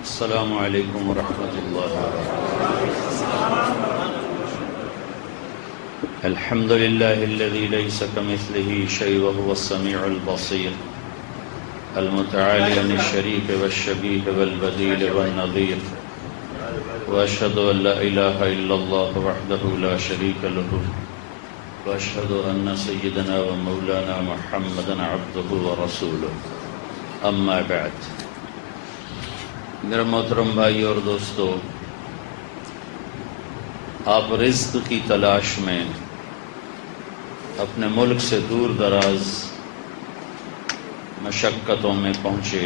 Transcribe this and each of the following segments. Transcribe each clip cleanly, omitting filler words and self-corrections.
السلام علیکم ورحمۃ اللہ وبرکاتہ۔ الحمد للہ الذی لیس کمثلہ شیء وہو السمیع البصیر المتعالی عن الشریک والشبیہ والبدیل والنظیر، واشہد ان لا الہ الا اللہ وحدہ لا شریک لہ، واشہد ان سیدنا ومولانا محمدا عبدہ ورسولہ، اما بعد۔ میرے محترم بھائی اور دوستو، آپ رزق کی تلاش میں اپنے ملک سے دور دراز مشقتوں میں پہنچے،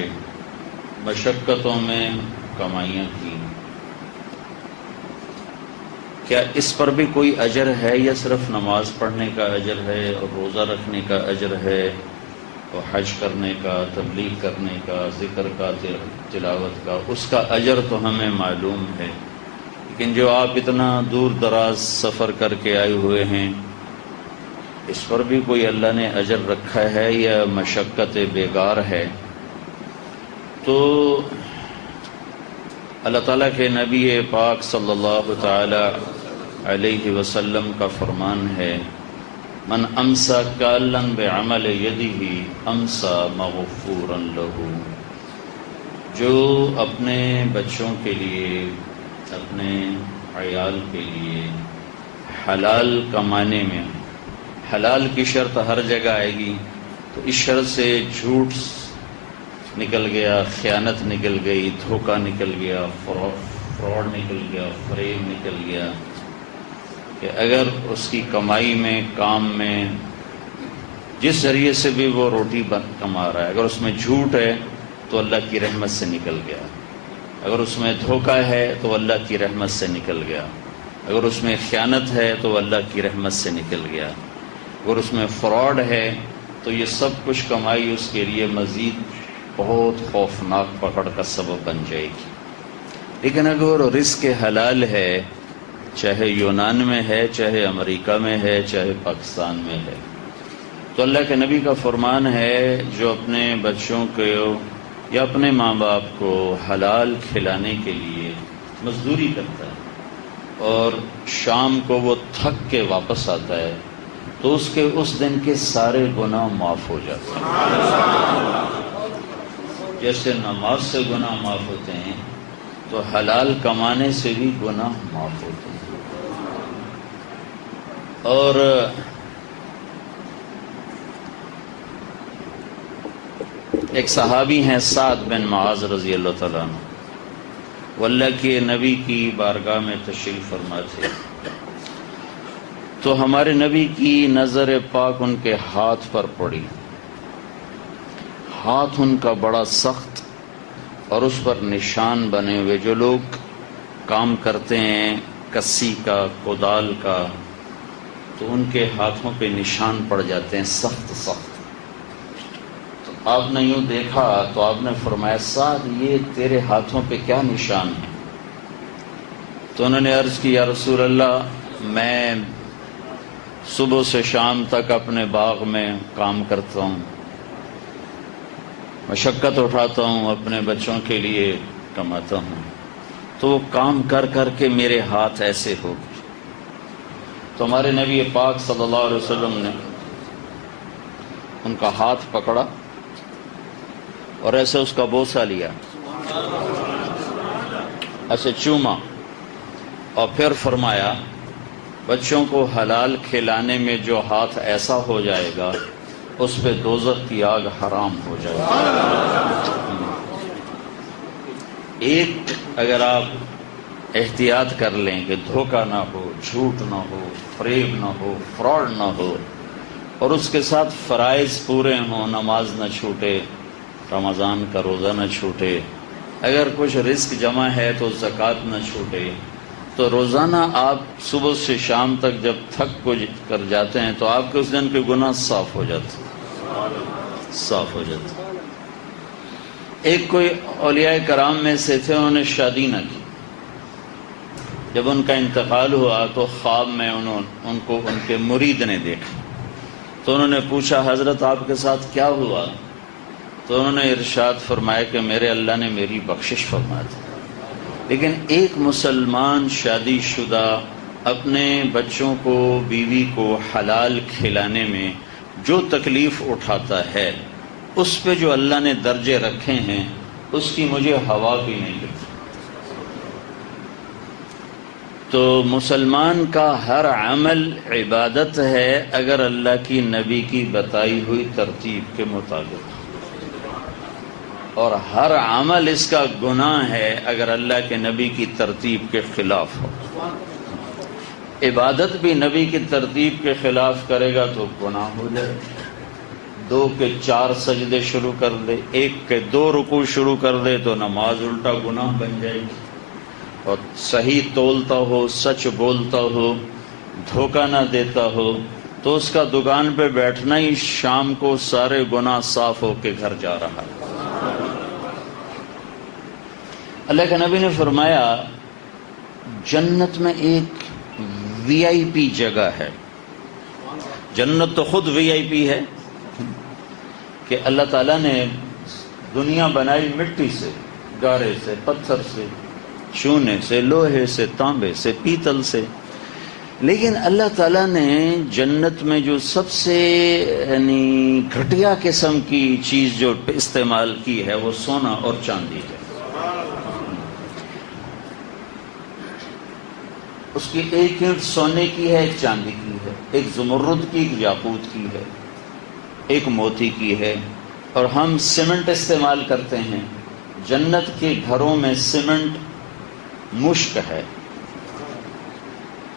مشقتوں میں کمائیاں کی، کیا اس پر بھی کوئی اجر ہے یا صرف نماز پڑھنے کا اجر ہے اور روزہ رکھنے کا اجر ہے اور حج کرنے کا، تبلیغ کرنے کا، ذکر کا، تلاوت کا؟ اس کا اجر تو ہمیں معلوم ہے، لیکن جو آپ اتنا دور دراز سفر کر کے آئے ہوئے ہیں، اس پر بھی کوئی اللہ نے اجر رکھا ہے یا مشقت بیکار ہے؟ تو اللہ تعالیٰ کے نبی پاک صلی اللہ تعالی علیہ وسلم کا فرمان ہے، من امسا کالن بعمل یدہ امسا مغفورا لہ۔ جو اپنے بچوں کے لیے، اپنے عیال کے لیے حلال کمانے میں، حلال کی شرط ہر جگہ آئے گی، تو اس شرط سے جھوٹ نکل گیا، خیانت نکل گئی، دھوکہ نکل گیا، فراڈ نکل گیا، فریب نکل گیا، کہ اگر اس کی کمائی میں، کام میں، جس ذریعے سے بھی وہ روٹی کما رہا ہے، اگر اس میں جھوٹ ہے تو اللہ کی رحمت سے نکل گیا، اگر اس میں دھوکہ ہے تو اللہ کی رحمت سے نکل گیا، اگر اس میں خیانت ہے تو اللہ کی رحمت سے نکل گیا، اگر اس میں فراڈ ہے تو یہ سب کچھ کمائی اس کے لیے مزید بہت خوفناک پکڑ کا سبب بن جائے گی۔ لیکن اگر رزق حلال ہے، چاہے یونان میں ہے، چاہے امریکہ میں ہے، چاہے پاکستان میں ہے، تو اللہ کے نبی کا فرمان ہے، جو اپنے بچوں کو یا اپنے ماں باپ کو حلال کھلانے کے لیے مزدوری کرتا ہے اور شام کو وہ تھک کے واپس آتا ہے، تو اس کے اس دن کے سارے گناہ معاف ہو جاتے ہیں۔ جیسے نماز سے گناہ معاف ہوتے ہیں، تو حلال کمانے سے بھی گناہ معاف ہوتے ہیں۔ اور ایک صحابی ہیں سعد بن معاذ رضی اللہ تعالیٰ عنہ، وہ اللہ کے نبی کی بارگاہ میں تشریف فرما تھے، تو ہمارے نبی کی نظر پاک ان کے ہاتھ پر پڑی۔ ہاتھ ان کا بڑا سخت اور اس پر نشان بنے ہوئے، جو لوگ کام کرتے ہیں کسی کا، کدال کا، تو ان کے ہاتھوں پہ نشان پڑ جاتے ہیں سخت سخت۔ تو آپ نے یوں دیکھا تو آپ نے فرمایا، سعد یہ تیرے ہاتھوں پہ کیا نشان ہے؟ تو انہوں نے عرض کی، یا رسول اللہ، میں صبح سے شام تک اپنے باغ میں کام کرتا ہوں، مشقت اٹھاتا ہوں، اپنے بچوں کے لیے کماتا ہوں، تو وہ کام کر کر کے میرے ہاتھ ایسے ہو گئے۔ تو ہمارے نبی پاک صلی اللہ علیہ وسلم نے ان کا ہاتھ پکڑا اور ایسے اس کا بوسہ لیا، ایسے چوما، اور پھر فرمایا، بچوں کو حلال کھلانے میں جو ہاتھ ایسا ہو جائے گا، اس پہ دوزخ کی آگ حرام ہو جائے گی۔ ایک اگر آپ احتیاط کر لیں کہ دھوکہ نہ ہو، جھوٹ نہ ہو، فریب نہ ہو، فراڈ نہ ہو، اور اس کے ساتھ فرائض پورے ہوں، نماز نہ چھوٹے، رمضان کا روزہ نہ چھوٹے، اگر کچھ رزق جمع ہے تو زکوٰۃ نہ چھوٹے، تو روزانہ آپ صبح سے شام تک جب تھک کر جاتے ہیں تو آپ کے اس دن کے گناہ صاف ہو جاتے ہیں، صاف ہو جاتے ہیں۔ ایک کوئی اولیاء کرام میں سے تھے، انہوں نے شادی نہ کی، جب ان کا انتقال ہوا تو خواب میں ان کو ان کے مرید نے دیکھا، تو انہوں نے پوچھا، حضرت آپ کے ساتھ کیا ہوا؟ تو انہوں نے ارشاد فرمایا کہ میرے اللہ نے میری بخشش فرما دی، لیکن ایک مسلمان شادی شدہ اپنے بچوں کو، بیوی کو حلال کھلانے میں جو تکلیف اٹھاتا ہے، اس پہ جو اللہ نے درجے رکھے ہیں اس کی مجھے ہوا بھی نہیں لگتی۔ تو مسلمان کا ہر عمل عبادت ہے اگر اللہ کی نبی کی بتائی ہوئی ترتیب کے مطابق، اور ہر عمل اس کا گناہ ہے اگر اللہ کے نبی کی ترتیب کے خلاف ہو۔ عبادت بھی نبی کی ترتیب کے خلاف کرے گا تو گناہ ہو جائے، 2 کے 4 سجدے شروع کر دے، 1 کے 2 رکوع شروع کر دے تو نماز الٹا گناہ بن جائے گی۔ اور صحیح تولتا ہو، سچ بولتا ہو، دھوکہ نہ دیتا ہو، تو اس کا دکان پہ بیٹھنا ہی شام کو سارے گناہ صاف ہو کے گھر جا رہا ہے۔ اللہ کے نبی نے فرمایا جنت میں ایک وی آئی پی جگہ ہے۔ جنت تو خود وی آئی پی ہے کہ اللہ تعالیٰ نے دنیا بنائی مٹی سے، گارے سے، پتھر سے، چونے سے، لوہے سے، تانبے سے، پیتل سے، لیکن اللہ تعالیٰ نے جنت میں جو سب سے گھٹیا قسم کی چیز جو استعمال کی ہے وہ سونا اور چاندی ہے۔ اس کی ایک اینٹ سونے کی ہے، ایک چاندی کی ہے، ایک زمرد کی، ایک یاقوت کی ہے، ایک موتی کی ہے، اور ہم سیمنٹ استعمال کرتے ہیں۔ جنت کے گھروں میں سیمنٹ مشک ہے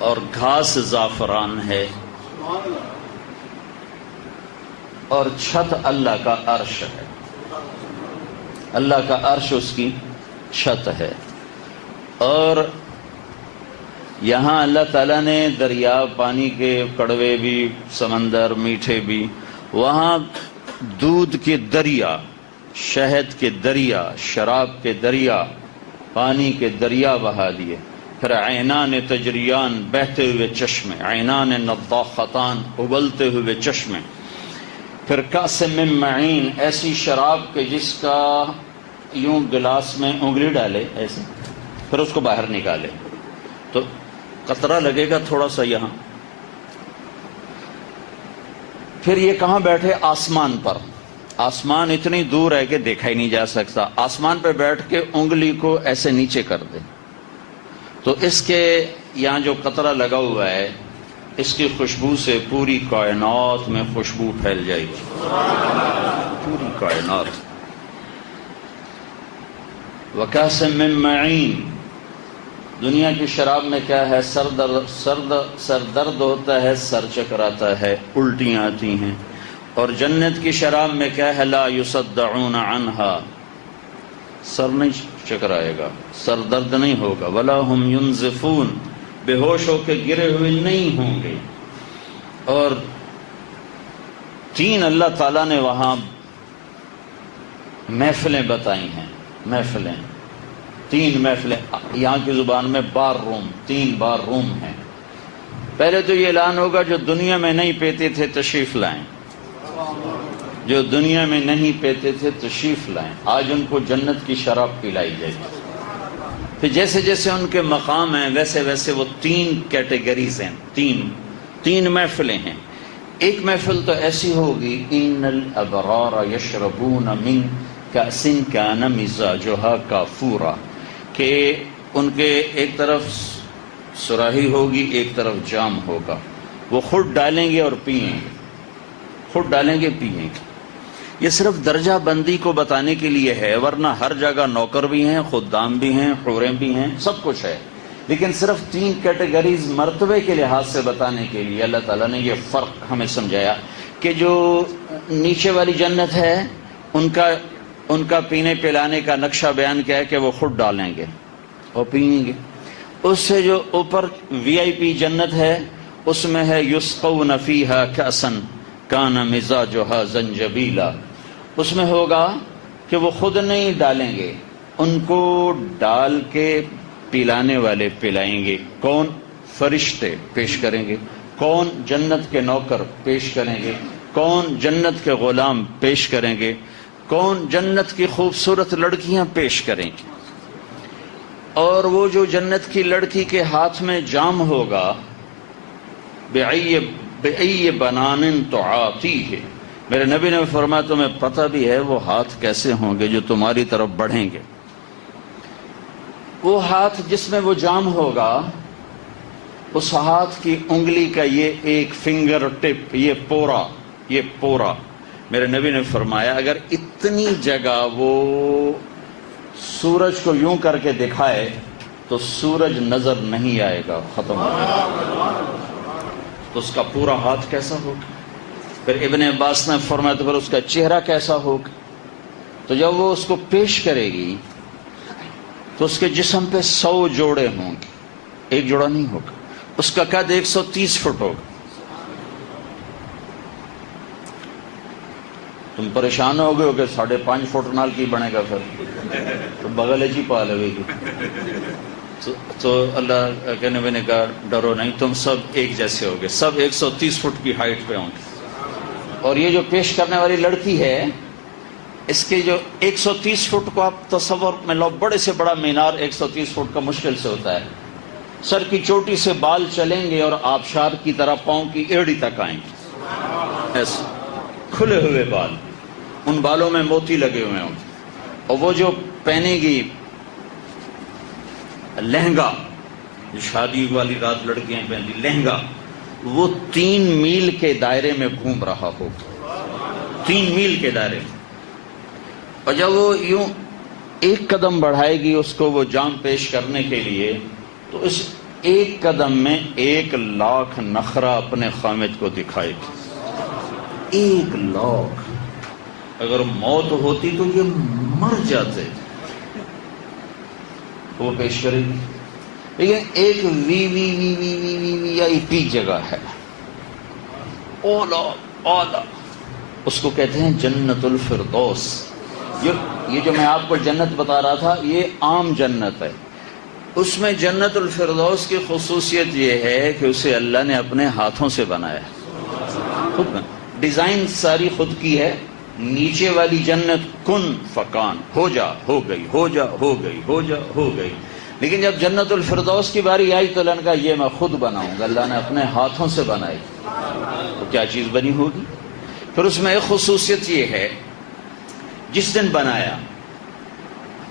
اور گھاس زعفران ہے، اور چھت اللہ کا عرش ہے۔ اللہ کا عرش اس کی چھت ہے۔ اور یہاں اللہ تعالیٰ نے دریا، پانی کے کڑوے بھی، سمندر میٹھے بھی، وہاں دودھ کے دریا، شہد کے دریا، شراب کے دریا، پانی کے دریا بہا دیے۔ پھر عینان تجریان، بہتے ہوئے چشمے، عینان نضاختان، ابلتے ہوئے چشمے۔ پھر کاس من معین، ایسی شراب کہ جس کا یوں گلاس میں انگلی ڈالے ایسے، پھر اس کو باہر نکالے تو قطرہ لگے گا تھوڑا سا یہاں۔ پھر یہ کہاں بیٹھے؟ آسمان پر۔ آسمان اتنی دور ہے کہ دیکھا ہی نہیں جا سکتا۔ آسمان پہ بیٹھ کے انگلی کو ایسے نیچے کر دے تو اس کے یہاں جو قطرہ لگا ہوا ہے اس کی خوشبو سے پوری کائنات میں خوشبو پھیل جائے گی، پوری کائنات۔ وکاس من معین، دنیا کی شراب میں کیا ہے؟ سر درد ہوتا ہے، سر چکراتا ہے، الٹیاں آتی ہیں۔ اور جنت کی شراب میں کیا ہے؟ لا یصدعون عنہا، سر نہیں چکرائے گا، سر درد نہیں ہوگا، ولا ہم ینزفون، بے ہوش ہو کے گرے ہوئے نہیں ہوں گے۔ اور 3 اللہ تعالیٰ نے وہاں محفلیں بتائی ہیں، محفلیں، 3 محفلیں، یہاں کی زبان میں بار روم، 3 بار روم ہیں۔ پہلے تو یہ اعلان ہوگا جو دنیا میں نہیں پیتے تھے تشریف لائیں، جو دنیا میں نہیں پیتے تھے تشریف لائیں، آج ان کو جنت کی شراب پلائی جائے گی۔ پھر جیسے جیسے ان کے مقام ہیں ویسے ویسے وہ 3 کیٹیگریز ہیں، 3 محفلیں ہیں۔ ایک محفل تو ایسی ہوگی، ان الابرار یشربون من کأس کان مزاجها کافورا، کہ ان کے ایک طرف سراہی ہوگی، ایک طرف جام ہوگا، وہ خود ڈالیں گے اور پیئیں گے، خود ڈالیں گے پیئیں گے۔ یہ صرف درجہ بندی کو بتانے کے لیے ہے، ورنہ ہر جگہ نوکر بھی ہیں، خدام بھی ہیں، حوریں بھی ہیں، سب کچھ ہے، لیکن صرف 3 کیٹیگریز مرتبے کے لحاظ سے بتانے کے لیے اللہ تعالیٰ نے یہ فرق ہمیں سمجھایا کہ جو نیچے والی جنت ہے ان کا پینے پلانے کا نقشہ بیان کیا ہے کہ وہ خود ڈالیں گے اور پیئیں گے۔ اس سے جو اوپر وی آئی پی جنت ہے اس میں ہے یسقون فیہا کأسا کان مزاجها زنجبیلا، اس میں ہوگا کہ وہ خود نہیں ڈالیں گے، ان کو ڈال کے پلانے والے پلائیں گے۔ کون؟ فرشتے پیش کریں گے۔ کون؟ جنت کے نوکر پیش کریں گے۔ کون؟ جنت کے غلام پیش کریں گے۔ کون جنت کی خوبصورت لڑکیاں پیش کریں گے، اور وہ جو جنت کی لڑکی کے ہاتھ میں جام ہوگا، بِأَيِّ بَنَانٍ تُعَاطِيهِ، میرے نبی نے فرمایا تمہیں پتہ بھی ہے وہ ہاتھ کیسے ہوں گے جو تمہاری طرف بڑھیں گے؟ وہ ہاتھ جس میں وہ جام ہوگا، اس ہاتھ کی انگلی کا یہ ایک فنگر ٹپ، یہ پورا میرے نبی نے فرمایا اگر اتنی جگہ وہ سورج کو یوں کر کے دکھائے تو سورج نظر نہیں آئے گا، ختم ہو جائے گا۔ تو اس کا پورا ہاتھ کیسا ہوگا؟ پھر ابن عباس نے فرمایا تو پھر اس کا چہرہ کیسا ہوگا؟ تو جب وہ اس کو پیش کرے گی تو اس کے جسم پہ 100 جوڑے ہوں گے، ایک جوڑا نہیں ہوگا۔ اس کا قد 130 فٹ ہوگا۔ تم پریشان ہو گئے ہو کہ 5.5 فٹ نال کی بنے گا، پھر تو بغل ہی پا لے گی۔ تو اللہ کے نبی نے کہا ڈرو نہیں، تم سب ایک جیسے ہوگے، سب 130 فٹ کی ہائٹ پہ ہوں گے۔ اور یہ جو پیش کرنے والی لڑکی ہے، اس کے جو 130 فٹ کو آپ تصور میں لو، بڑے سے بڑا مینار 130 فٹ کا مشکل سے ہوتا ہے، سر کی چوٹی سے بال چلیں گے اور آبشار کی طرح پاؤں کی ایڑی تک آئیں گے، ایسے کھلے ہوئے بال، ان بالوں میں موتی لگے ہوئے ہوں گے۔ اور وہ جو پہنے گی لہنگا، جو شادی والی رات لڑکیاں پہنتی لہنگا، وہ 3 میل کے دائرے میں گھوم رہا ہوگا، 3 میل کے دائرے میں۔ اور جب وہ یوں ایک قدم بڑھائے گی اس کو وہ جام پیش کرنے کے لیے، تو اس ایک قدم میں 1,00,000 نخرہ اپنے خامد کو دکھائے گی۔ 1,00,000۔ اگر موت ہوتی تو یہ مر جاتے، وہ پیش کرے گی۔ لیکن ایک وی آئی پی جگہ ہے، اولا، اس کو کہتے ہیں جنت الفردوس۔ یہ جو میں آپ کو جنت بتا رہا تھا، یہ عام جنت ہے۔ اس میں جنت الفردوس کی خصوصیت یہ ہے کہ اسے اللہ نے اپنے ہاتھوں سے بنایا، خود ڈیزائن ساری خود کی ہے۔ نیچے والی جنت کن فکان، ہو جا ہو گئی، ہو جا ہو گئی، ہو جا ہو گئی۔ لیکن جب جنت الفردوس کی باری آئی تو اللہ نے کہا یہ میں خود بناؤں گا۔ اللہ نے اپنے ہاتھوں سے بنائی، تو کیا چیز بنی ہوگی؟ پھر اس میں ایک خصوصیت یہ ہے، جس دن بنایا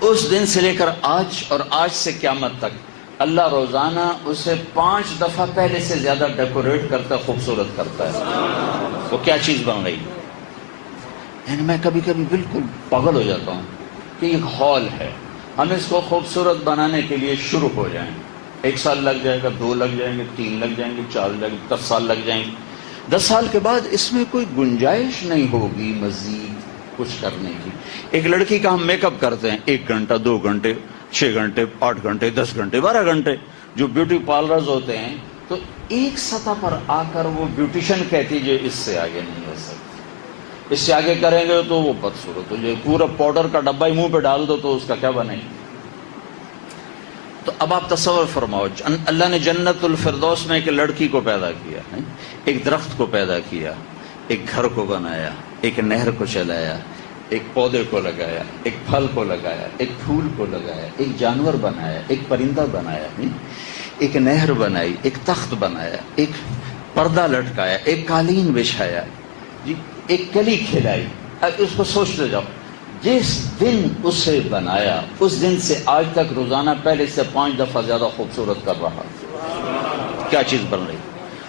اس دن سے لے کر آج، اور آج سے قیامت تک، اللہ روزانہ اسے 5 دفعہ پہلے سے زیادہ ڈیکوریٹ کرتا ہے، خوبصورت کرتا ہے۔ وہ کیا چیز بن گئی؟ یعنی میں کبھی کبھی بالکل پاگل ہو جاتا ہوں کہ ایک ہال ہے، ہم اس کو خوبصورت بنانے کے لیے شروع ہو جائیں، 1 سال لگ جائے گا، 2 لگ جائیں گے، 3 لگ جائیں گے، 4 لگ 10 سال لگ جائیں گے۔ 10 سال کے بعد اس میں کوئی گنجائش نہیں ہوگی مزید کچھ کرنے کی۔ ایک لڑکی کا ہم میک اپ کرتے ہیں 1 گھنٹہ، 2 گھنٹے، 6 گھنٹے، 8 گھنٹے، 10 گھنٹے، 12 گھنٹے، جو بیوٹی پارلرز ہوتے ہیں، تو ایک سطح پر آ کر وہ بیوٹیشن کہتی ہے اس سے آگے نہیں ہو سکتی، اس سے آگے کریں گے تو وہ بدصورت ہو جائے، پورا پاؤڈر کا ڈبہ ہی منہ پہ ڈال دو تو اس کا کیا بنے گا؟ تو اب آپ تصور فرماؤ، اللہ نے جنت الفردوس میں ایک لڑکی کو پیدا کیا، ایک درخت کو پیدا کیا، ایک گھر کو بنایا، ایک نہر کو چلایا، ایک پودے کو لگایا، ایک پھل کو لگایا، ایک پھول کو لگایا، ایک جانور بنایا، ایک پرندہ بنایا، ایک نہر بنائی، ایک تخت بنایا، ایک پردہ لٹکایا، ایک قالین بچھایا، ایک کلی کھلائی۔ اب اس کو سوچتے جاؤ، جس دن اسے بنایا اس دن سے آج تک روزانہ پہلے سے 5 دفعہ زیادہ خوبصورت کر رہا۔ کیا چیز بن رہی؟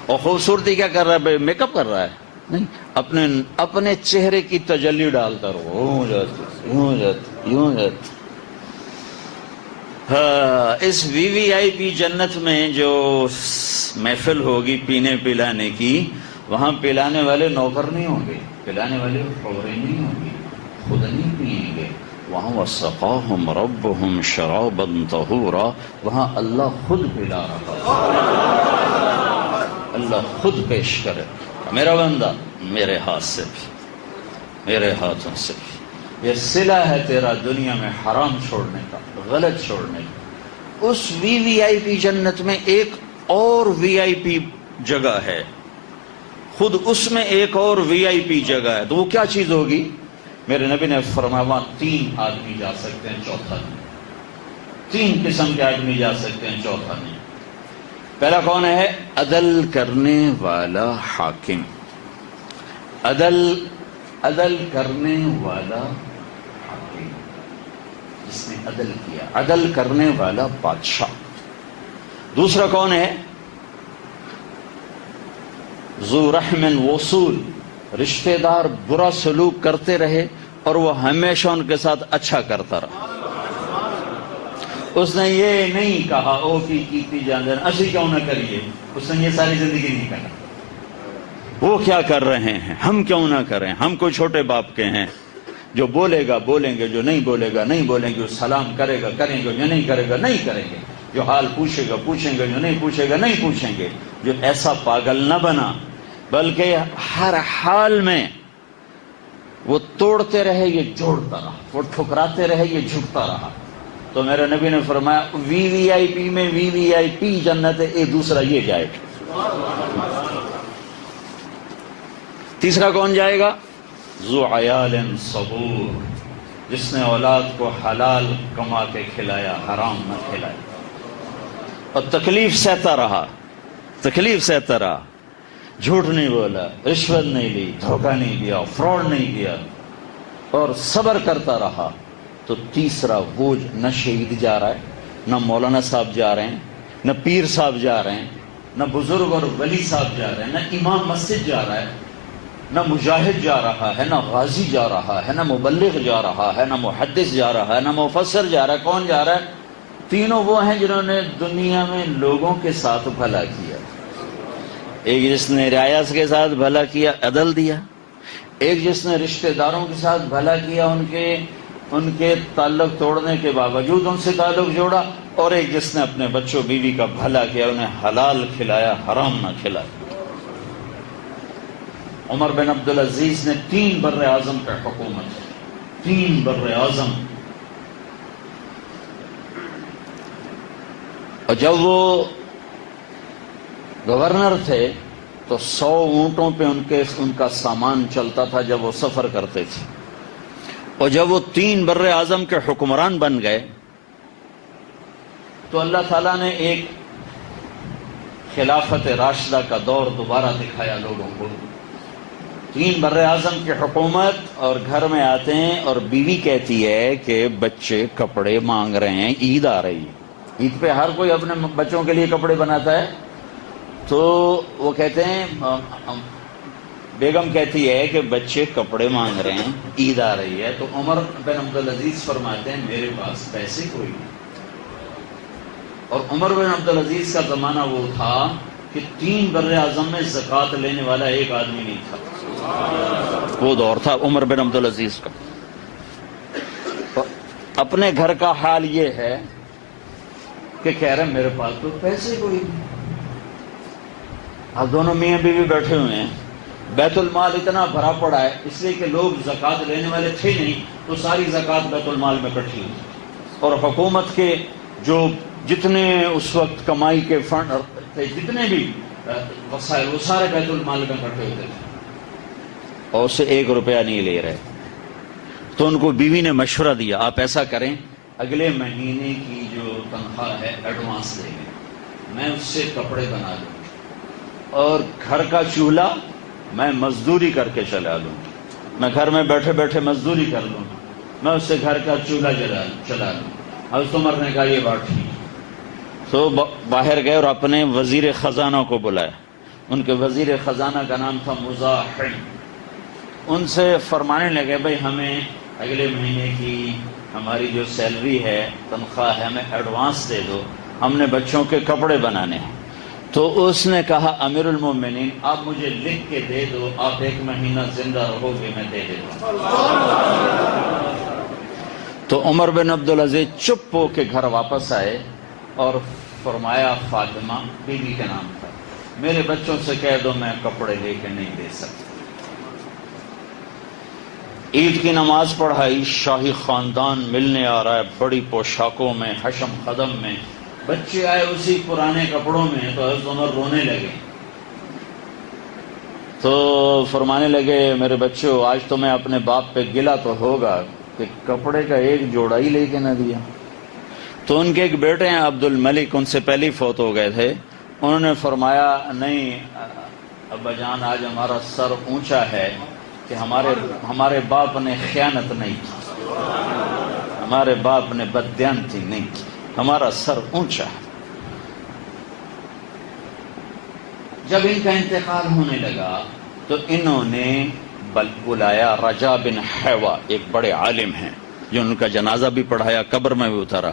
اور خوبصورتی کیا کر رہا ہے؟ میک اپ کر رہا ہے؟ نہیں، اپنے چہرے کی تجلی ڈالتا رہو، یوں جاتی یوں جاتی یوں جاتی۔ ہاں، اس وی آئی پی جنت میں جو محفل ہوگی پینے پلانے کی، وہاں پلانے والے نوکر نہیں ہوں گے، پلانے والے حوریں نہیں ہوں گے، خود نہیں پئیں گے۔ وہاں وَسَقَاهُمْ رَبُّهُمْ شَرَابًا طَهُورًا، وہاں اللہ خود پلا رہا، اللہ خود پیش کرے، میرا بندہ میرے ہاتھ سے بھی، میرے ہاتھوں سے بھی۔ یہ صلہ ہے تیرا دنیا میں حرام چھوڑنے کا، غلط چھوڑنے کا۔ اس وی آئی پی جنت میں ایک اور وی آئی پی جگہ ہے، خود اس میں ایک اور وی آئی پی جگہ ہے، تو وہ کیا چیز ہوگی؟ میرے نبی نے فرمایا وہاں 3 آدمی جا سکتے ہیں، چوتھا نہیں۔ 3 قسم کے آدمی جا سکتے ہیں، چوتھا نہیں۔ پہلا کون ہے؟ عدل کرنے والا حاکم، عدل کرنے والا حاکم، جس نے عدل کیا، عدل کرنے والا بادشاہ۔ دوسرا کون ہے؟ ذو رحم وصول، رشتہ دار برا سلوک کرتے رہے اور وہ ہمیشہ ان کے ساتھ اچھا کرتا رہا۔ اس نے یہ نہیں کہا او کی جان اسی کیوں نہ کریے، اس نے یہ ساری زندگی نہیں کہا وہ کیا کر رہے ہیں ہم کیوں نہ کریں، ہم کوئی چھوٹے باپ کے ہیں، جو بولے گا بولیں گے، جو نہیں بولے گا نہیں بولیں گے، جو سلام کرے گا کریں گے، جو نہیں کرے گا نہیں کریں گے، جو حال پوچھے گا پوچھیں گے، جو نہیں پوچھے گا نہیں پوچھیں گے۔ جو ایسا پاگل نہ بنا، بلکہ ہر حال میں وہ توڑتے رہے یہ جوڑتا رہا، وہ ٹھکراتے رہے یہ جھکتا رہا۔ تو میرے نبی نے فرمایا وی آئی پی میں وی آئی پی جنت ہے، ایک دوسرا یہ جائے گا۔ تیسرا کون جائے گا؟ ذو عیال صبور، جس نے اولاد کو حلال کما کے کھلایا، حرام نہ کھلایا، اور تکلیف سہتا رہا، تکلیف سہتا رہا، جھوٹ نہیں بولا، رشوت نہیں لی، دھوکہ نہیں دیا، فراڈ نہیں کیا، اور صبر کرتا رہا۔ تو تیسرا وہ نہ شہید جا رہا ہے، نہ مولانا صاحب جا رہے ہیں، نہ پیر صاحب جا رہے ہیں، نہ بزرگ اور ولی صاحب جا رہے ہیں، نہ امام مسجد جا رہا ہے، نہ مجاہد جا رہا ہے، نہ غازی جا رہا ہے، نہ مبلغ جا رہا ہے، نہ محدث جا رہا ہے، نہ مفسر جا رہا ہے۔ کون جا رہا ہے؟ تینوں وہ ہیں جنہوں نے دنیا میں لوگوں کے ساتھ بھلا کیا۔ ایک جس نے رعایا کے ساتھ بھلا کیا، عدل دیا، ایک جس نے رشتہ داروں کے ساتھ بھلا کیا، ان کے تعلق توڑنے کے باوجود ان سے تعلق جوڑا، اور ایک جس نے اپنے بچوں بیوی کا بھلا کیا، انہیں حلال کھلایا، حرام نہ کھلایا۔ عمر بن عبدالعزیز نے 3 بر اعظم پہ حکومت، 3 بر اعظم، اور جب وہ گورنر تھے تو 100 اونٹوں پہ ان کا سامان چلتا تھا جب وہ سفر کرتے تھے۔ اور جب وہ 3 بر اعظم کے حکمران بن گئے تو اللہ تعالیٰ نے ایک خلافت راشدہ کا دور دوبارہ دکھایا لوگوں کو۔ 3 بر اعظم کی حکومت، اور گھر میں آتے ہیں اور بیوی کہتی ہے کہ بچے کپڑے مانگ رہے ہیں، عید آ رہی ہے، عید پہ ہر کوئی اپنے بچوں کے لیے کپڑے بناتا ہے۔ تو وہ کہتے ہیں، بیگم کہتی ہے کہ بچے کپڑے مانگ رہے ہیں، عید آ رہی ہے۔ تو عمر بن عبدالعزیز فرماتے ہیں میرے پاس پیسے کوئی نہیں۔ اور عمر بن عبدالعزیز کا زمانہ وہ تھا کہ 3 بر اعظم میں زکوٰۃ لینے والا ایک آدمی نہیں تھا، وہ دور تھا عمر بن عبدالعزیز کا۔ اپنے گھر کا حال یہ ہے کہ کہہ رہے ہیں میرے پاس تو پیسے کوئی نہیں۔ اب دونوں میاں بیوی بیٹھے ہوئے ہیں، بیت المال اتنا بھرا پڑا ہے، اس لیے کہ لوگ زکوٰۃ لینے والے تھے نہیں، تو ساری زکوٰۃ بیت المال میں اکٹھی ہوئی، اور حکومت کے جو جتنے اس وقت کمائی کے فنڈ تھے، جتنے بھی وسائل، وہ سارے بیت المال میں اکٹھے ہوتے تھے، اور اسے 1 روپیہ نہیں لے رہے۔ تو ان کو بیوی نے مشورہ دیا آپ ایسا کریں، اگلے مہینے کی جو تنخواہ ہے ایڈوانس دیں گے، میں اس سے کپڑے بنا لوں، اور گھر کا چولہا میں مزدوری کر کے چلا لوں، میں گھر میں بیٹھے بیٹھے مزدوری کر لوں، میں اس سے گھر کا چولہا چلا لوں۔ حضرت عمر نے کہا یہ بات ٹھیک۔ تو باہر گئے اور اپنے وزیر خزانہ کو بلایا، ان کے وزیر خزانہ کا نام تھا مزاحم۔ ان سے فرمانے لگے بھائی ہمیں اگلے مہینے کی ہماری جو سیلری ہے، تنخواہ ہے، ہمیں ایڈوانس دے دو، ہم نے بچوں کے کپڑے بنانے ہیں۔ تو اس نے کہا امیر المومنین آپ مجھے لکھ کے دے دو، آپ 1 مہینہ زندہ رہو گے میں دے دوں۔ تو عمر بن عبدالعزیز چپ ہو کے گھر واپس آئے اور فرمایا، فاطمہ بیوی کا نام تھا، میرے بچوں سے کہہ دو میں کپڑے لے کے نہیں دے سکتا۔ عید کی نماز پڑھائی، شاہی خاندان ملنے آ رہا ہے بڑی پوشاکوں میں، حشم قدم میں، بچے آئے اسی پرانے کپڑوں میں، تو حضرت عمر رونے لگے۔ تو فرمانے لگے میرے بچوں آج تو میں اپنے باپ پہ گلا تو ہوگا کہ کپڑے کا ایک جوڑا ہی لے کے نہ دیا۔ تو ان کے ایک بیٹے ہیں عبد الملک، ان سے پہلے فوت ہو گئے تھے، انہوں نے فرمایا نہیں ابا جان آج ہمارا سر اونچا ہے کہ ہمارے باپ نے خیانت نہیں کی، ہمارے باپ نے بددیانتی نہیں کی، ہمارا سر اونچا ہے۔ جب ان کا انتقال ہونے لگا تو انہوں نے بلایا رجا بن حیوہ، ایک بڑے عالم ہیں جو ان کا جنازہ بھی پڑھایا، قبر میں بھی اتارا۔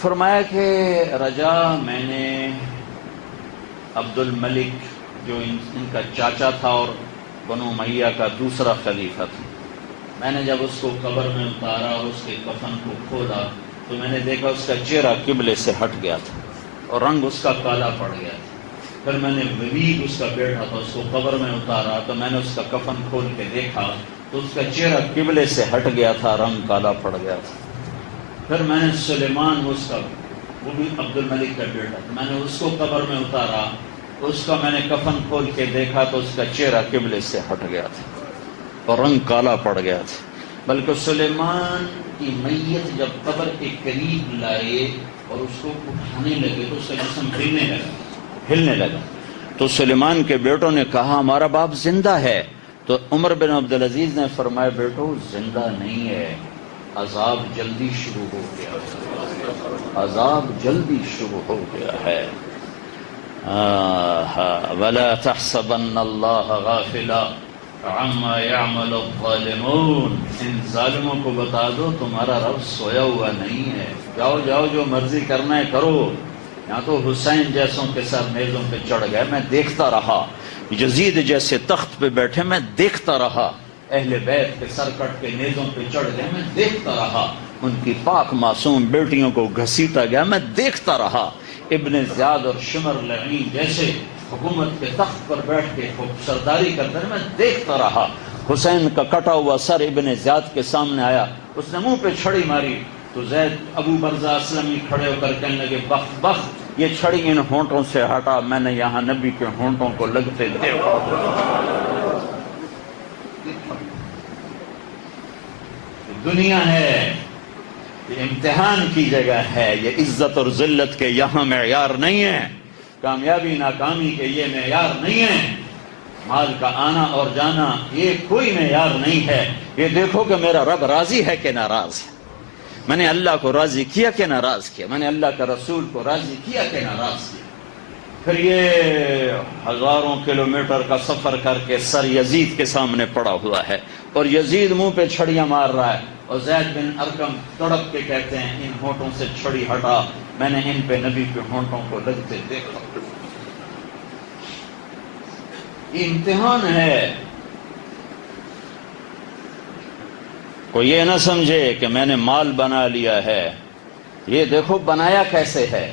فرمایا کہ رجا، میں نے عبد الملک جو ان کا چاچا تھا اور بنو امیہ کا دوسرا خلیفہ تھا، میں نے جب اس کو قبر میں اتارا اور اس کے کفن کو کھولا تو میں نے دیکھا اس کا چہرہ قبلے سے ہٹ گیا تھا اور رنگ اس کا کالا پڑ گیا تھا۔ پھر میں نے ولید اس کا بیٹا تھا، اس کو قبر میں اتارا تو میں نے اس کا کفن کھول کے دیکھا تو اس کا چہرہ قبلے سے ہٹ گیا تھا، رنگ کالا پڑ گیا تھا۔ پھر میں نے سلیمان وہ بھی عبد الملک کا بیٹا تھا، میں نے اس کو قبر میں اتارا، اس کا میں نے کفن کھول کے دیکھا تو اس کا چہرہ قبلے سے ہٹ گیا تھا اور رنگ کالا پڑ گیا تھا۔ بلکہ سلیمان کی میت جب قبر کے قریب لائے اور اس کو اٹھانے لگے تو اس کا جسم ہلنے لگا تو سلیمان کے بیٹوں نے کہا ہمارا باپ زندہ ہے۔ تو عمر بن عبدالعزیز نے فرمایا بیٹو زندہ نہیں ہے، عذاب جلدی شروع ہو گیا ہے، عذاب جلدی شروع ہو گیا ہے۔ وَلَا تَحْسَبَنَّ اللَّهَ غَافِلًا عَمَّا يَعْمَلُ الظَّالِمُونَ، ان ظالموں کو بتا دو تمہارا رب سویا ہوا نہیں ہے، جاؤ جاؤ جو مرضی کرنا ہے کرو۔ یہاں تو حسین جیسوں کے سر میزوں پہ چڑھ گئے، میں دیکھتا رہا، یزید جیسے تخت پہ بیٹھے میں دیکھتا رہا، اہل بیت کے سر کٹ کے نیزوں پہ چڑھ گئے میں دیکھتا رہا، ان کی پاک معصوم بیٹیوں کو گھسیٹا گیا میں دیکھتا رہا، ابن زیاد اور شمر لعین جیسے حکومت کے تخت پر بیٹھ کے سرداری کرتے میں دیکھتا رہا۔ حسین کا کٹا ہوا سر ابن زیاد کے سامنے آیا، اس نے منہ پہ چھڑی ماری تو زید ابو برزہ اسلمی کھڑے ہو کر کہنے لگے بخت بخت، یہ چھڑی ان ہونٹوں سے ہٹا، میں نے یہاں نبی کے ہونٹوں کو لگتے دیکھا۔ دنیا ہے، یہ امتحان کی جگہ ہے، یہ عزت اور ذلت کے یہاں معیار نہیں ہے، کامیابی ناکامی کے یہ معیار نہیں ہے، مال کا آنا اور جانا یہ کوئی معیار نہیں ہے۔ یہ دیکھو کہ میرا رب راضی ہے کہ ناراض ہے، میں نے اللہ کو راضی کیا کہ ناراض کیا، میں نے اللہ کا رسول کو راضی کیا کہ ناراض کیا۔ پھر یہ ہزاروں کلومیٹر کا سفر کر کے سر یزید کے سامنے پڑا ہوا ہے اور یزید منہ پہ چھڑیاں مار رہا ہے اور زید بن ارقم تڑپ کے کہتے ہیں ان ہونٹوں سے چھڑی ہٹا، میں نے ان پہ نبی کے ہونٹوں کو لگتے دیکھا۔ یہ امتحان ہے، کوئی یہ نہ سمجھے کہ میں نے مال بنا لیا ہے، یہ دیکھو بنایا کیسے ہے۔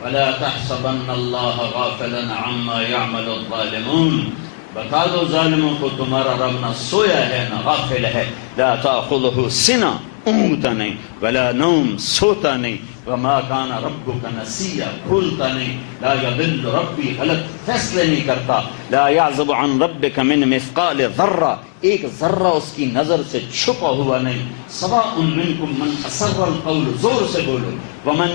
وَلَا تَحْسَبَنَّ اللَّهَ غَافِلًا عَمَّا يَعْمَلُ الظَّالِمُونَ، بتا دو ظالموں کو تمہارا رب نہ سویا ہے نہ غافل ہے۔ لا تأخذہ سنہ، اونگتا نہیں، ولا نوم، سوتا نہیں، وما کان ربک نسیا، بھولتا نہیں، لا یضل ربی، غلط فیصلے نہیں کرتا، لا یعزب عن ربک من مثقال ذرہ، ایک ذرہ اس کی نظر سے چھپا ہوا نہیں، سواء منکم من اسر القول، زور سے بولو، ومن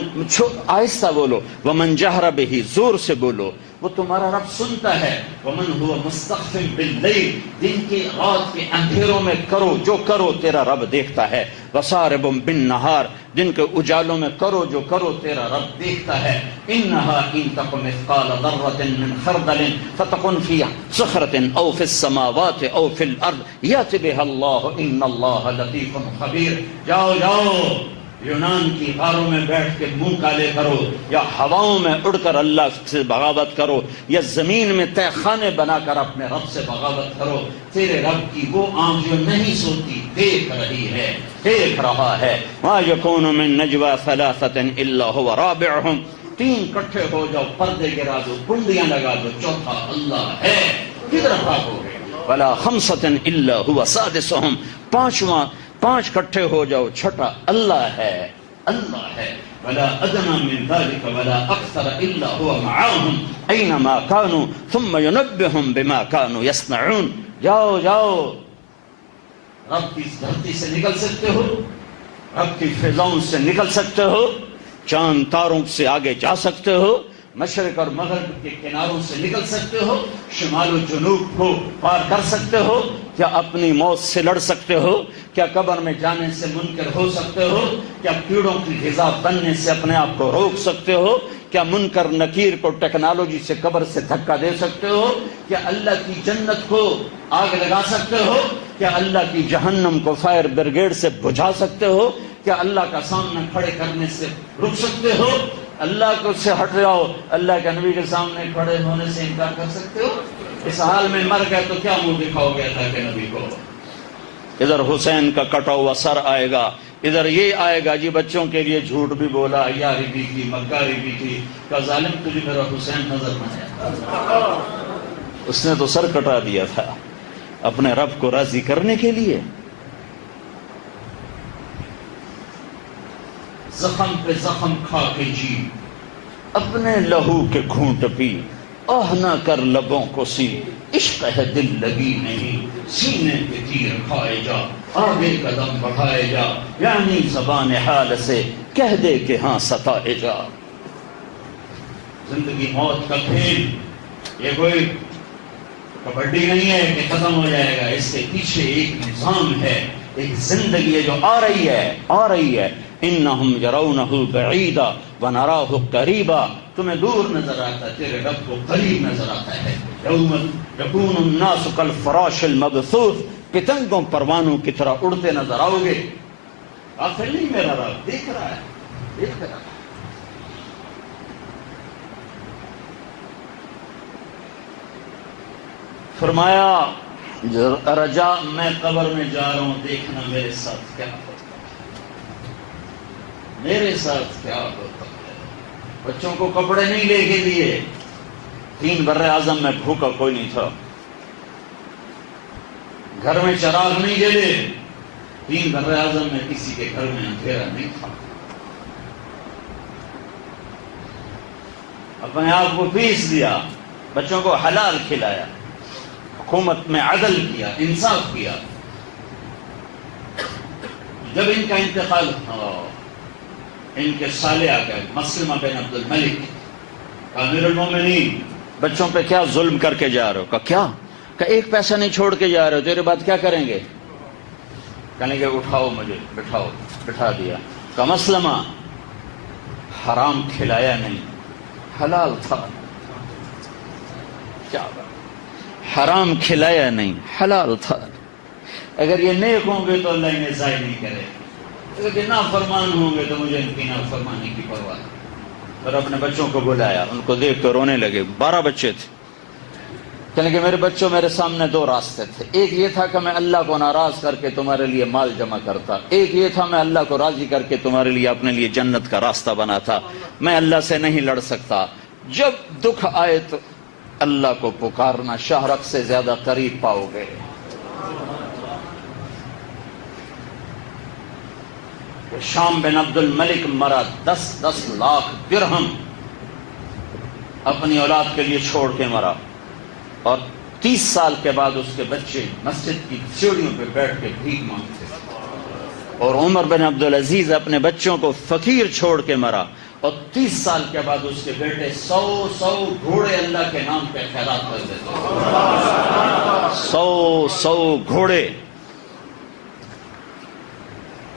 آہستہ بولو، ومن جہر بہ، زور سے بولو، وہ تمہارا رب سنتا ہے، ومن هو مستخف باللیل، دن کے رات کے اندھیروں میں کرو جو کرو تیرا رب دیکھتا ہے، وسارب بالنہار، دن کے اجالوں میں کرو جو کرو تیرا رب دیکھتا ہے، انہا ان تک مثقال ذرۃ من خردل فتکن فی صخرۃ او فی السماوات او فی الارض یأتی بها اللہ ان اللہ لطیف خبیر۔ جاؤ جاؤ یونان کی غاروں میں بیٹھ کے منہ کالے کرو، یا ہواؤں میں اڑ کر اللہ سے بغاوت کرو، یا زمین میں تہ خانے بنا کر اپنے رب سے بغاوت کرو، تیرے رب کی وہ آنکھ جو نہیں سوتی دیکھ رہی ہے، دیکھ رہا ہے۔ ما یکون من نجوى ثلاثة الا هو رابعهم، تین کٹھے ہو جاؤ پردے گرا دو کنڈیاں لگا دو چوتھا اللہ ہے، کدھر بھاگو گے؟ ولا خمسة الا هو سادسهم، پانچ کٹھے ہو جاؤ چھٹا اللہ ہے، اللہ ہے. ولا ادنى من ذلك ولا اکثر الا هو معهم اينما كانوا ثم ينبئهم بما كانوا يصنعون. جاؤ جاؤ، رب کی دھرتی سے نکل سکتے ہو، رب کی فضاؤں سے نکل سکتے ہو، چاند تاروں سے آگے جا سکتے ہو، مشرق اور مغرب کے کناروں سے نکل سکتے ہو، شمال و جنوب کو پار کر سکتے ہو. کیا اپنی موت سے لڑ سکتے ہو؟ کیا قبر میں جانے سے منکر ہو سکتے ہو؟ کیا کیڑوں کی غذا بننے سے اپنے آپ کو روک سکتے ہو؟ کیا منکر نکیر کو ٹیکنالوجی سے قبر سے دھکا دے سکتے ہو؟ کیا اللہ کی جنت کو آگ لگا سکتے ہو؟ کیا اللہ کی جہنم کو فائر بریگیڈ سے بجھا سکتے ہو؟ کیا اللہ کا سامنے کھڑے کرنے سے رک سکتے ہو؟ اللہ کو سے ہٹ جاؤ، اللہ کے نبی کے سامنے کھڑے ہونے سے انکار کر سکتے ہو؟ اس حال میں مر گئے تو کیا منہ دکھاؤ گے اللہ کے نبی کو؟ ادھر حسین کا کٹا ہوا سر آئے گا، ادھر یہ آئے گا جی بچوں کے لیے جھوٹ بھی بولا، عیاری بھی کی، مکاری بھی کی. کہ ظالم تجھے میرا حسین نظر نہ آیا؟ اس نے تو سر کٹا دیا تھا اپنے رب کو راضی کرنے کے لیے. زخم پہ زخم کھا کے جی، اپنے لہو کے گھونٹ پی، آہ نہ کر لبوں کو سی، عشق ہے دل لگی نہیں، سینے پہ تیر کھائے جا، آگے قدم بڑھائے جا، یعنی زبان حال سے کہہ دے کہ ہاں ستائے جا. زندگی موت کا کھیل یہ کوئی کبڈی نہیں ہے کہ ختم ہو جائے گا. اس کے پیچھے ایک نظام ہے، ایک زندگی ہے جو آ رہی ہے. انہم یرونہ بعیدا ونراہ قریبا. تمہیں دور نظر آتا ہے، تیرے رب کو قریب نظر آتا ہے. یوم یکون الناس کالفراش المبثوث. پتنگوں پروانوں کی طرح اڑتے نظر آؤ گے. غافل نہیں میرا رب، دیکھ رہا ہے. فرمایا رجا میں قبر میں جا رہا ہوں، دیکھنا میرے ساتھ کیا ہوتا ہے، میرے ساتھ کیا ہوتا ہے. بچوں کو کپڑے نہیں لے کے دیے، 3 بر اعظم میں بھوکا کوئی نہیں تھا. گھر میں چراغ نہیں جلے، 3 بر اعظم میں کسی کے گھر میں اندھیرا نہیں تھا. اپنے آپ کو پیس دیا، بچوں کو حلال کھلایا، حکومت میں عدل کیا، انصاف کیا. جب ان کا انتقال ان کے سالے آ گئے، مسلمہ بن عبد الملک، امیر المومنین، بچوں پہ کیا ظلم کر کے جا رہے ہو؟ کیا کہ ایک پیسہ نہیں چھوڑ کے جا رہے ہو، تیرے بعد کیا کریں گے؟ کہنے کہ اٹھاؤ مجھے، بٹھاؤ. بٹھا دیا. کہ مسلمہ حرام کھلایا نہیں، حلال تھا. کیا حرام کھلایا نہیں، حلال تھا. اگر یہ نیک ہوں گے تو اللہ انہیں ضائع نہیں کرے، اگر نافرمان ہوں گے تو مجھے ان کی نافرمانی کی پرواہ. اور اپنے بچوں کو بلایا، ان کو دیکھ کر رونے لگے. 12 بچے تھے. کہنے کہ میرے بچوں، میرے سامنے 2 راستے تھے. ایک یہ تھا کہ میں اللہ کو ناراض کر کے تمہارے لیے مال جمع کرتا، ایک یہ تھا میں اللہ کو راضی کر کے تمہارے لیے اپنے لیے جنت کا راستہ بناتا. میں اللہ سے نہیں لڑ سکتا. جب دکھ آئے تو اللہ کو پکارنا، شاہ رخ سے زیادہ قریب پاؤ گے. شام بن عبد الملک مرا، 10 لاکھ درہم اپنی اولاد کے لیے چھوڑ کے مرا. اور 30 سال کے بعد اس کے بچے مسجد کی سیڑھیوں پہ بیٹھ کے بھیک مانگتے. اور عمر بن عبدالعزیز اپنے بچوں کو فقیر چھوڑ کے مرا. اور 30 سال کے بعد اس کے بیٹے 100 گھوڑے اللہ کے نام پہ خیرات کر دیتے. 100 گھوڑے.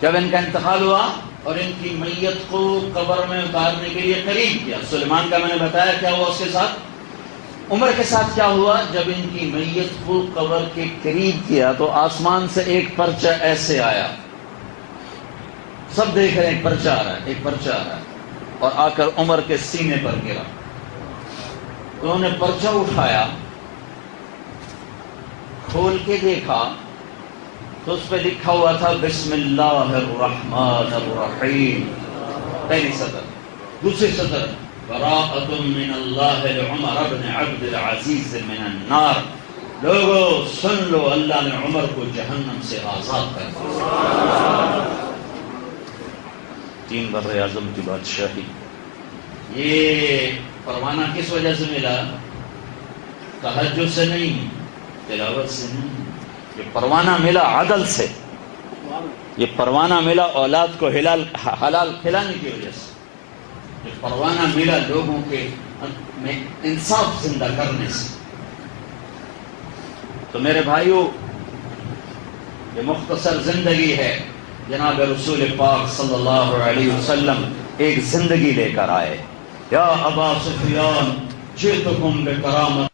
جب ان کا انتقال ہوا اور ان کی میت کو قبر میں اتارنے کے لیے قریب کیا، سلیمان کا میں نے بتایا کیا ہوا اس کے ساتھ. عمر کے ساتھ کیا ہوا؟ جب ان کی میت کو قبر کے قریب کیا تو آسمان سے ایک پرچہ ایسے آیا. سب دیکھ رہے ہیں، ایک پرچہ آ رہا ہے، ایک پرچہ آ رہا ہے. اور آ کر عمر کے سینے پر گرا. انہوں نے پرچہ اٹھایا، کھول کے دیکھا تو اس پہ لکھا ہوا تھا بسم اللہ الرحمن الرحیم. پہلی سطر. دوسری سطر براءۃ من اللہ لعمر بن عبد العزیز من النار. لوگو سن لو، اللہ نے عمر کو جہنم سے آزاد کر دیا. 3 بر اعظم کی بادشاہی. یہ پروانہ کس وجہ سے ملا؟ تہجد سے نہیں، تلاوت سے نہیں. یہ پروانہ ملا عدل سے، یہ پروانہ ملا اولاد کو حلال کھلانے کی وجہ سے، یہ پروانہ ملا لوگوں کے میں انصاف زندہ کرنے سے. تو میرے بھائیوں، یہ مختصر زندگی ہے. جناب رسول پاک صلی اللہ علیہ وسلم ایک زندگی لے کر آئے. یا ابا سفیان جئتکم بکرامت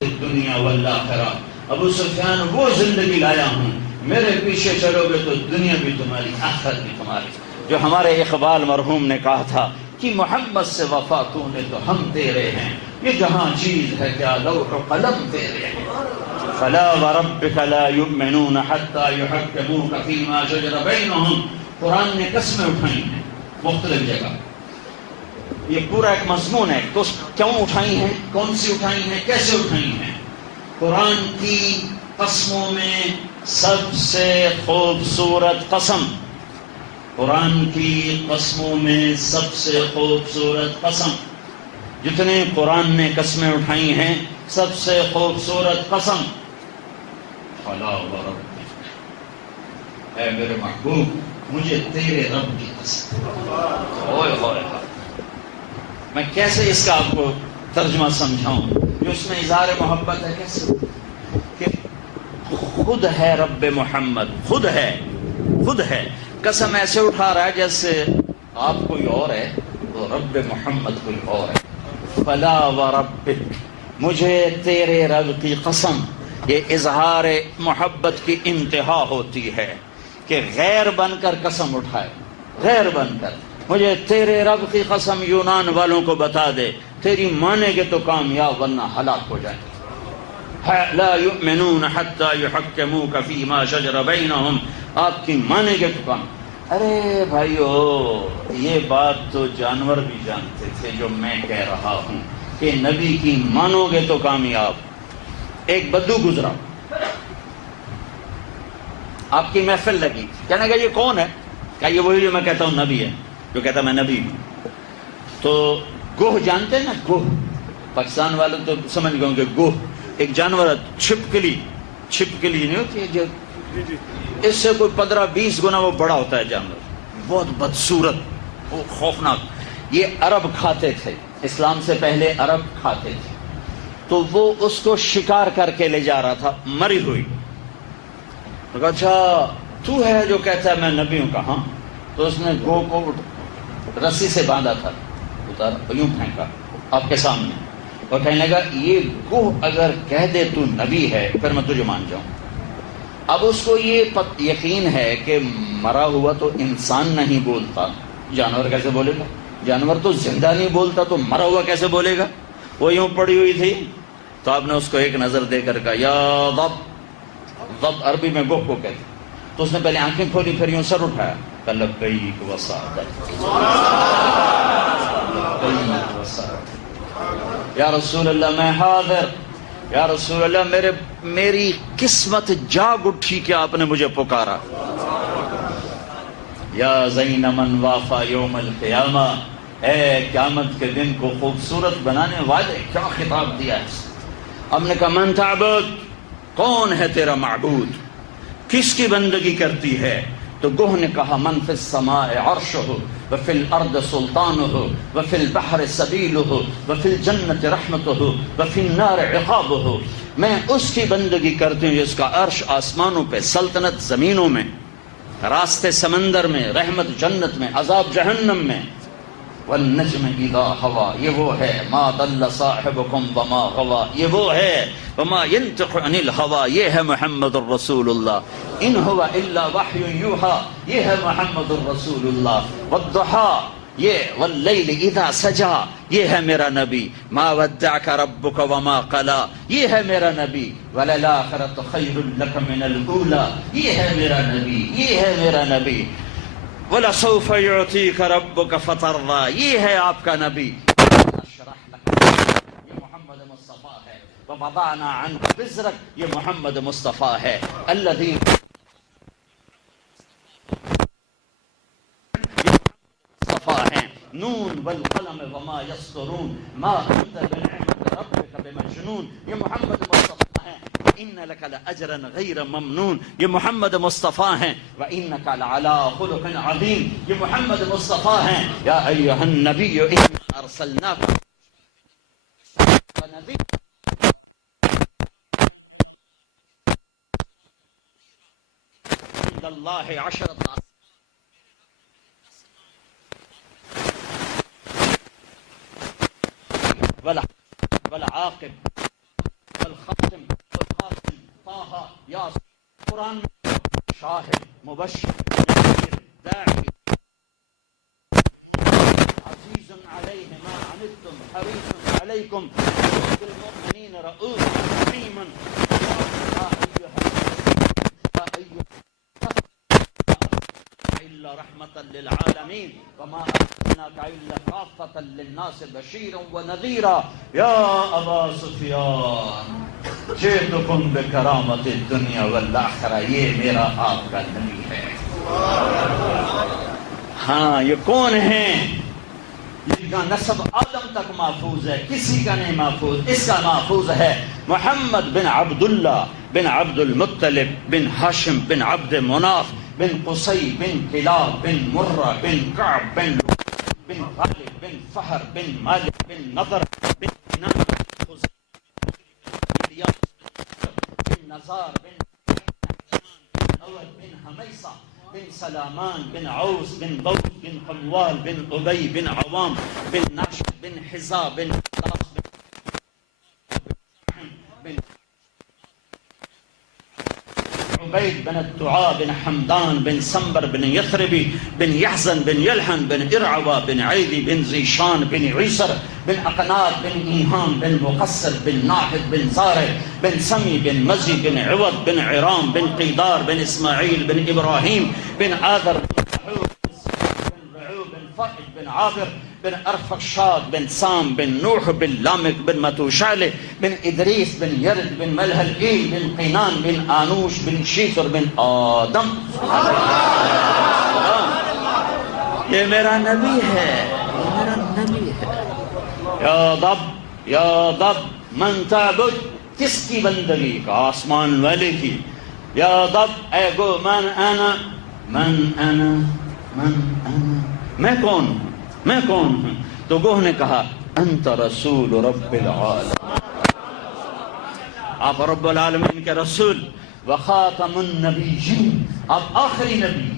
الدنیا والآخرہ. ابو سفیان وہ زندگی لایا ہوں، میرے پیچھے چلو گے تو دنیا بھی تمہاری، آخرت بھی تمہاری. جو ہمارے اقبال مرحوم نے کہا تھا کہ محمد سے وفا تو نے تو ہم تیرے ہیں، یہ جہاں چیز ہے کیا لوح و قلم تیرے ہیں. فلا وربک لا یؤمنون حتی یحکموک فیما شجر بینہم. قرآن نے قسمیں اٹھائی ہیں مختلف جگہ. یہ پورا ایک مضمون ہے. تو کیوں اٹھائی ہیں، کون سی اٹھائی ہیں، کیسے اٹھائی ہیں؟ قرآن کی قسموں میں سب سے خوبصورت قسم، قرآن کی قسموں میں سب سے خوبصورت قسم، جتنے قرآن نے قسمیں اٹھائی ہیں سب سے خوبصورت قسم، فلا وربک، اے میرے محبوب مجھے تیرے رب کی قسم. اوئے ہوئے، میں کیسے اس کا آپ کو ترجمہ سمجھاؤں جو اس میں اظہار محبت ہے. کیسے کہ خود ہے رب محمد، خود ہے قسم ایسے اٹھا رہا ہے جیسے آپ کوئی اور ہے تو رب محمد کوئی اور ہے. فلا وربک، مجھے تیرے رب کی قسم. یہ اظہار محبت کی انتہا ہوتی ہے کہ غیر بن کر قسم اٹھائے، غیر بن کر. مجھے تیرے رب کی قسم، یونان والوں کو بتا دے تیری مانیں گے تو کامیاب ورنہ ہلاک ہو جائیں. لا یؤمنون حتی یحکموک فیما شجر بینہم، آپ کی مانیں گے تو کامیاب. ارے بھائیو، یہ بات تو جانور بھی جانتے تھے جو میں کہہ رہا ہوں کہ نبی کی مانو گے تو کامیاب. ایک بدو گزرا، آپ کی محفل لگی، کہنے کا یہ کون ہے؟ کہا یہ وہی جو میں کہتا ہوں نبی ہے، جو کہتا میں نبی ہوں. تو گوہ جانتے ہیں نا، گوہ پاکستان والے تو سمجھ گئے ہوں کہ گوہ ایک جانور ہے، چھپکلی نہیں ہوتی ہے جو اس سے کوئی 15-20 گنا وہ بڑا ہوتا ہے جانور، بہت بدصورت، وہ خوفناک. یہ عرب کھاتے تھے، اسلام سے پہلے عرب کھاتے تھے. تو وہ اس کو شکار کر کے لے جا رہا تھا مری ہوئی. تو کہا اچھا تو ہے جو کہتا ہے میں نبی ہوں؟ کہا. تو اس نے گو کو رسی سے باندھا تھا، اتارا یوں پھینکا آپ کے سامنے اور کہنے لگا یہ گوہ اگر کہہ دے تو نبی ہے پھر میں تجھے مان جاؤں. اب اس کو یہ یقین ہے کہ مرا ہوا تو انسان نہیں بولتا، جانور کیسے بولے گا؟ جانور تو زندہ نہیں بولتا تو مرا ہوا کیسے بولے گا؟ وہ یوں پڑی ہوئی تھی. تو آپ نے اس کو ایک نظر دے کر کہا یا ضب. ضب عربی میں گوہ کو کہتے. تو اس نے پہلے آنکھیں کھولی پھر یوں سر اٹھایا، لبیک وسعدیک، لبیک وسعدیک، یا رسول اللہ میں حاضر، یا رسول اللہ میری قسمت جاگ اٹھی کہ آپ نے مجھے پکارا. یا زین من وافا یوم القیامہ، اے قیامت کے دن کو خوبصورت بنانے والے، کیا خطاب دیا ہے. ہم نے کہا من تعبد، کون ہے تیرا معبود، کس کی بندگی کرتی ہے؟ تو گوہ نے کہا من فی السماء عرشہ وفی الارض سلطانہ وفی البحر سبیلہ وفی الجنت رحمتہ وفی النار عقابہ. میں اس کی بندگی کرتی ہوں جس کا عرش آسمانوں پہ، سلطنت زمینوں میں، راستے سمندر میں، رحمت جنت میں، عذاب جہنم میں. والنجم اذا ہوا، یہ وہ ہے. ما ضل صاحبکم وما غوا، یہ وہ ہے. وما ينطق عن الهوى، یہ ہے محمد الرسول اللہ. ان هو الا وحی یوحى، یہ ہے محمد الرسول اللہ. والضحى، یہ واللیل اذا سجا، یہ ہے میرا نبی. ما ودعک ربک وما قلا، یہ ہے میرا نبی. وللآخرۃ خیر لک من الاولی، یہ ہے میرا نبی، یہ ہے میرا نبی. وَلَسَوْفَ يُعْطِيكَ رَبُّكَ فَتَرْضَىٰ، یہ ہے آپ کا نبی. اشرح لك، یہ محمد مصطفیٰ ہے. وَوَضَعْنَا عَنْكَ وِزْرَكَ، یہ محمد مصطفیٰ ہے. الذي نون والقلم وما يسطرون ما انت بنعمت ربك بمجنون. یہ محمد مصطفیٰ ہیں. ان لك لاجرا غیر ممنون. یہ محمد مصطفیٰ ہیں. وانك لعلى خلق عظیم. یہ محمد مصطفیٰ ہیں. یا ایھا النبی انا ارسلناک ونذیر عند اللہ عشرۃ والعاقب والخاتم والخاتم طه ياسين. قرآن شاهد مبشر نذير داعي عزيز عليه ما عنتم حريص عليكم بالمؤمنين رؤوف رحيم. يا أيها إلا رحمة للعالمين وما أرسلناك إلا كافة للناس بشيرا ونذيرا. يا أبا سفيان جئتكم بكرامة الدنيا والآخرة. یہ میرا آپ کا نبی ہے. ہاں یہ کون ہیں جن کا نسب آدم تک محفوظ ہے؟ کسی کا نہیں محفوظ. اس کا محفوظ ہے محمد بن عبداللہ بن عبد المطلب بن ہاشم بن عبد مناف بن قصی بن کلاب بن مرہ بن کعب بن غالب بن فہر بن مالک بن نضر بن کنان بن نزار بن عوض بن حمیصہ بن سلامان بن عوس بن بوس بن قموال بن ابی بن عوام بن ناشد بن حزا بن علاس بن عبید بن الدعاء بن حمدان بن سنبر بن یثربی بن یحزن بن یلحن بن ارعوا بن عیدی بن زیشان بن عیسر بن اقناد بن ایہان بن مقصد بن ناحد بن زارع بن سمی بن مزی بن عوض بن عرام بن قیدار بن اسماعیل بن ابراہیم بن آذر بن رعوب بن فائد بن عابر بن ارفقشاد بن سام بن نوح بن لامک بن متوشالہ بن ادریس بن یرد بن ملہلئیل بن قینان بن آنوش بن شیثر بن آدم. یہ میرا نبی ہے. یہ میرا نبی ہے. یا رب من تعبد, کس کی بندگی کا؟ آسمان والے کی. یا رب اے گو من انا میں کون ہوں, میں کون ہوں؟ تو گوہ نے کہا انت رسول رب العالمین, آپ رب العالمین کے رسول, وخاتم النبیین, آپ آخری نبی.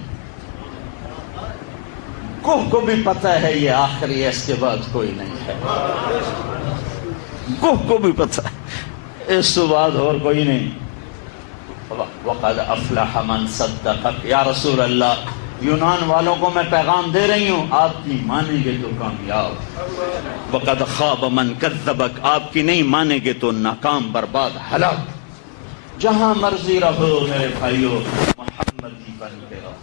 گوہ کو بھی پتہ ہے یہ آخری ہے, اس کے بعد کوئی نہیں ہے. گوہ کو بھی پتہ ہے اس کے بعد اور کوئی نہیں. وقد افلح من صدقک. یا رسول اللہ, یونان والوں کو میں پیغام دے رہی ہوں, آپ کی مانیں گے تو کامیاب. وقد خاب من کذبک, آپ کی نہیں مانیں گے تو ناکام, برباد, ہلاک. جہاں مرضی رہو میرے بھائیو, محمدی بن کے رہو,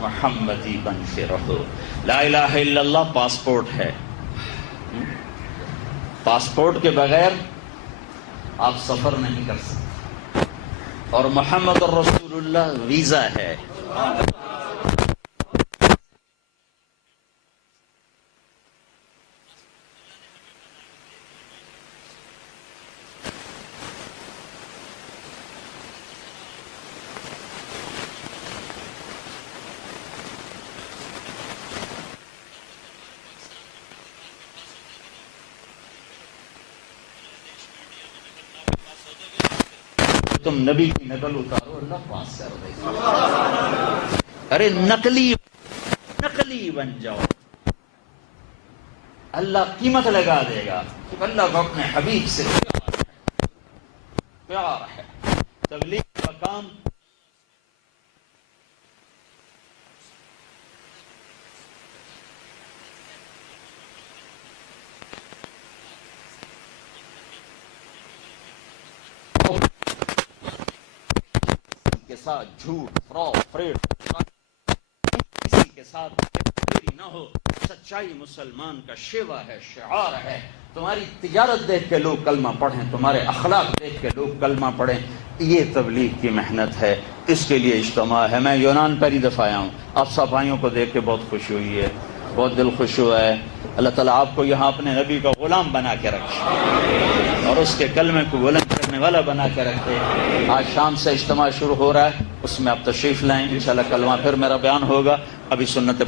محمدی بن کے رہو. لا الہ الا اللہ پاسپورٹ ہے. پاسپورٹ کے بغیر آپ سفر نہیں کر سکتے, اور محمد رسول اللہ ویزا ہے. تم نبی کی نقل اتارو, اللہ پاس کر دے. ارے نقلی بن جاؤ, اللہ قیمت لگا دے گا. اللہ کو اپنے حبیب سے پیار ہے. تبلیغ کا کام کے ساتھ جھوٹ, فراڈ, کسی کے ساتھ نہ ہو. سچائی مسلمان کا شیوا ہے, شعار ہے. تمہاری تجارت دیکھ کے لوگ کلمہ پڑھیں, تمہارے اخلاق دیکھ کے لوگ کلمہ پڑھیں. یہ تبلیغ کی محنت ہے, اس کے لیے اجتماع ہے. میں یونان پہلی دفعہ آیا ہوں, آپ سب بھائیوں کو دیکھ کے بہت خوشی ہوئی ہے. بہت دل خوش ہوا ہے. اللہ تعالیٰ آپ کو یہاں اپنے نبی کا غلام بنا کے رکھے اور اس کے کلمے کو بلند کرنے والا بنا کے رکھے. آج شام سے اجتماع شروع ہو رہا ہے, اس میں آپ تشریف لائیں. انشاءاللہ کلمہ پھر میرا بیان ہوگا. ابھی سنت